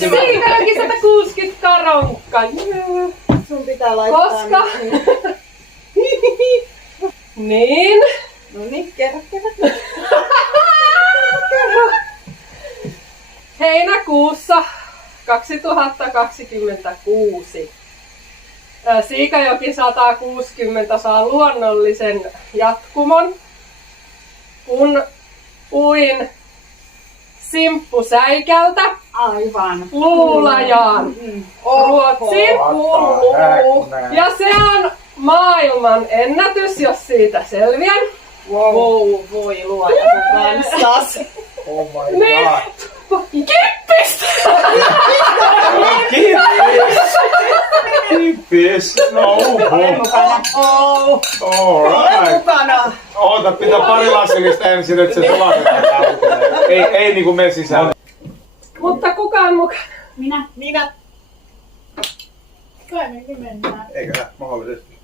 Vihdoinkin 160 karonkka. Sun pitää laittaa. Koska? Niin. No niin, kerro. Heinäkuussa 2026 Siikajoki 160 saa luonnollisen jatkumon, kun uin Simppusäikältä Aivan. Luulajaan Ruotsiin. Ja se on maailman ennätys, jos siitä selviän. Wow, voi luoja sun kanssas. Oh my Niin. god. Kippistä! Kippis. No, Olen mukana. Olen alright. mukana. Oota, pitää pari lasillista ensin, että se sulatetaan. Ei niinku mene sisälle. Mutta kukaan mukana? Minä. Kai mekin mennään. Eiköhän mahdollisesti.